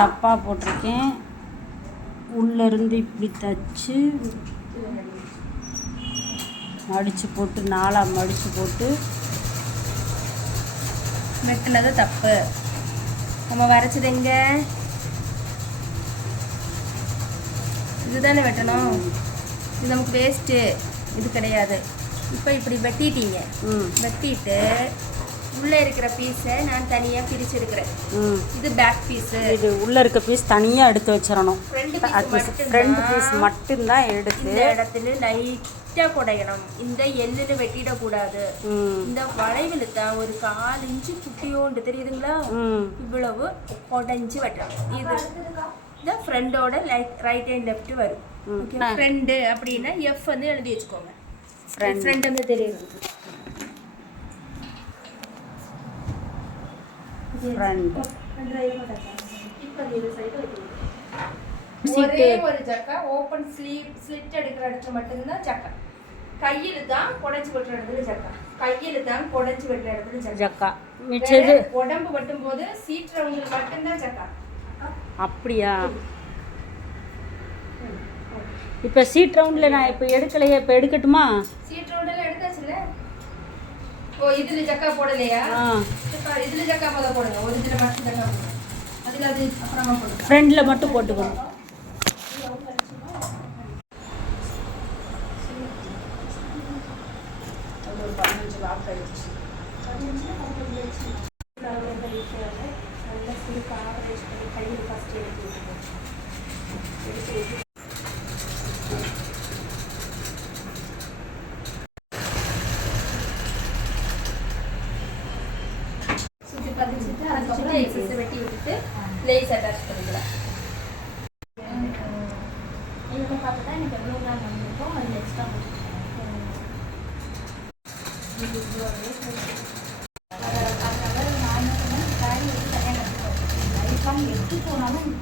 தப்பாக போட்டிருக்கேன். உள்ளேருந்து இப்படி தச்சு மடித்து போட்டு 4ஆக மடித்து போட்டு வெட்டினது தப்பு. நம்ம வரைச்சது எங்க? இதுதானே வெட்டணும். இது நமக்கு வேஸ்ட்டு, இது கிடையாது. இப்போ இப்படி வெட்டிட்டீங்க. வெட்டிட்டு உள்ளே இருக்கிற பீஸை நான் தனியாக பிரித்து எடுக்கிறேன். இது பேக் பீஸு. இது உள்ளே இருக்க பீஸ் தனியாக எடுத்து வச்சிடணும். ஃப்ரண்ட் பீஸ் மட்டும்தான் எடுத்து இந்த இடத்துல லைட்டாக குடையணும். இந்த எள்ளில் வெட்டிடக்கூடாது. இந்த வளைவில் தான் ஒரு 1/4 இன்ச்சு குட்டியோண்டு தெரியுதுங்களா? இவ்வளவு குடைஞ்சி வெட்டணும். இது இந்த ஃப்ரெண்டோட ரைட் அண்ட் லெஃப்ட் வரும். ஃப்ரெண்டு அப்படின்னா எஃப் வந்து எழுதி வச்சுக்கோங்க. ஃப்ரெண்ட் வந்து தெரியுது. ஒரே ஒரு ஜக்கா ஓப்பன் ஸ்லிட் எடுக்கிற இடத்துல மட்டும்தான் ஜக்கா. கையில் தான் குடைச்சி வெட்டுற இடத்துல ஜக்கா. கையில் தான் குடைச்சி வெட்டுற இடத்துல ஜக்கா. மிச்சது உடம்பு வெட்டும் போது சீட்டுறவங்களுக்கு மட்டும்தான் ஜக்கா. அப்படியா? இப்போ சீட் ரவுண்டில் நான் இப்போ எடுக்கலையே, இப்போ எடுக்கட்டுமா? சீட் ரவுண்டில் எடுத்தாச்சுல்ல. ஓ, இதில் ஜக்கா போடலையா? இதில் ஜக்கா போடுங்க. ஒரு இதில் மட்டும் ஜக்கா போடுங்க. அதில் அது அப்புறமா போடுங்க. ஃப்ரெண்டில் மட்டும் போட்டுக்கணும். எக்ஸஸ் வெட்டி விட்டுட்டு லேஸ் அட்டாச் பண்ணிக்கலாம். இதில் பார்த்தா எனக்கு எவ்வளோ கிராம் வந்துருக்கோ அதில் எக்ஸ்ட்ரா எடுத்து போனாலும்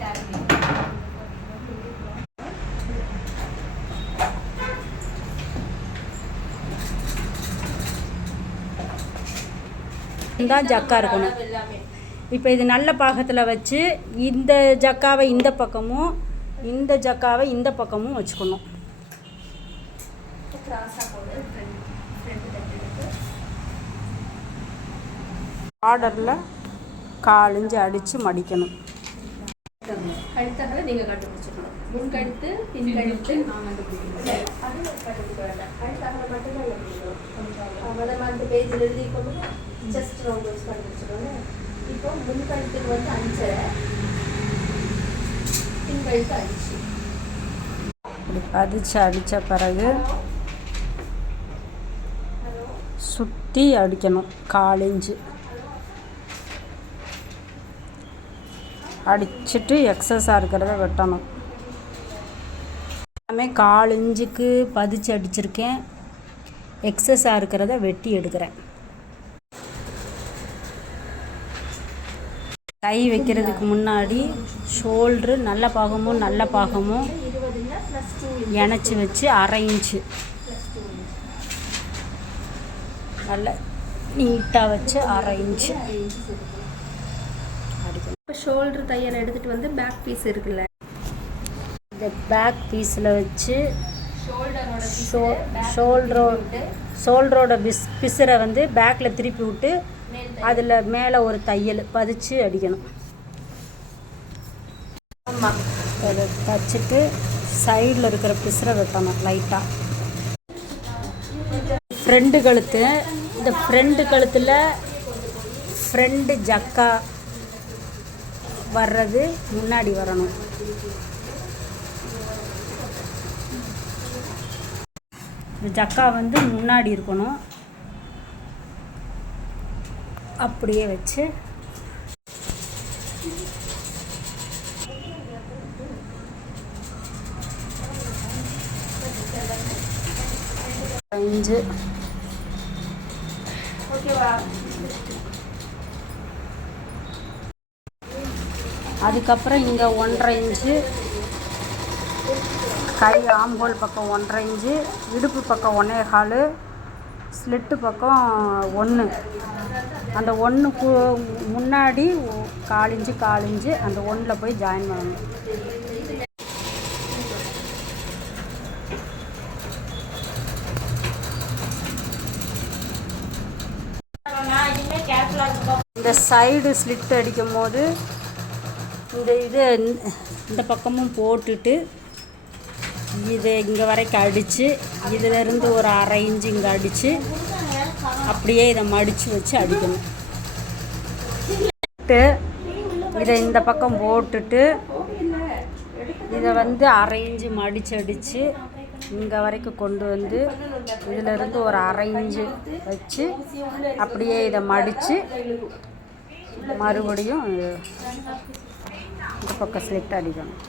தான் ஜக்கா இருக்கணும். இப்போ இது நல்ல பாகத்தில் வச்சு இந்த ஜக்காவை இந்த பக்கமும் இந்த ஜக்காவை இந்த பக்கமும் வச்சுக்கணும். ஆர்டரில் 1/4 இன்ச்சு அடித்து மடிக்கணும். கழுத்தகலை நீங்கள் கண்டுபிடிச்சிக்கணும். முன் கழுத்து பின் கழுத்து நான் கண்டுபிடிக்கணும். அது கண்டுபிடிக்க வேண்டாம். கழுத்தகலை மட்டும்தான் கண்டுபிடிக்கணும். முதல் பேஜில் எழுதிக்கணும். ஜஸ்ட் ரவுண்ட் வச்சு கண்டுபிடிச்சிக்கணும். இப்போ முன் கழுத்துக்கு வந்து 5.5, பின் கழுத்து 5. இப்படி பதிச்சு அடித்த பிறகு சுற்றி அடிக்கணும். 1/4 இன்ச்சு அடிச்சுட்டு எக்ஸஸாக இருக்கிறத வெட்டணும். எல்லாமே 1/4 இன்ச்சுக்கு பதிச்சு அடிச்சிருக்கேன். எக்ஸஸாக இருக்கிறத வெட்டி எடுக்கிறேன். கை வைக்கிறதுக்கு முன்னாடி ஷோல்ட்ரு நல்ல பாகமும் இணைச்சி வச்சு 1/2 இன்ச்சு நல்ல நீட்டாக வச்சு 1/2 இன்ச்சு அடிக்கணும். இப்போ ஷோல்ட்ரு தையல் எடுத்துகிட்டு வந்து பேக் பீஸ் இருக்குல்ல, இந்த பேக் பீஸில் வச்சு ஷோல்டரோட பிசுரை வந்து பேக்கில் திருப்பி விட்டு அதில் மேலே ஒரு தையல் பதிச்சு அடிக்கணும். ஆமாம், அதை தச்சுட்டு சைடில் இருக்கிற பிசுரை வெட்டணும் லைட்டாக. ஃப்ரெண்டு கழுத்து, இந்த ஃப்ரெண்டு கழுத்தில் ஃப்ரெண்டு ஜக்கா வர்றது முன்னாடி வரணும். இந்த ஜக்கா வந்து முன்னாடி இருக்கணும். அப்படியே வச்சு அஞ்சு ஓகேவா? அதுக்கப்புறம் இங்கே 1.5 இன்ச்சு கை ஆம்போல் பக்கம் 1.5 இன்ச்சு, இடுப்பு பக்கம் 1.25, ஸ்லிட்டு பக்கம் 1. அந்த 1க்கு முன்னாடி கால் இன்ச்சு அந்த ஒன்றில் போய் ஜாயின் பண்ணணும். இந்த சைடு ஸ்லிட் அடிக்கும் போது இந்த பக்கமும் போட்டுட்டு இது இங்கே வரைக்கும் அடித்து இதிலேருந்து ஒரு 1/2 இன்ச்சு இங்கே அடித்து அப்படியே இதை மடித்து வச்சு அடிக்கணும். இதை இந்த பக்கம் போட்டுட்டு இதை 1/2 இன்ச்சு மடித்து அடித்து இங்கே வரைக்கும் கொண்டு வந்து இதிலேருந்து ஒரு 1/2 இன்ச்சு வச்சு அப்படியே இதை மடித்து மறுபடியும் இந்த பக்கம் ஸ்லிட் அடிக்கணும்.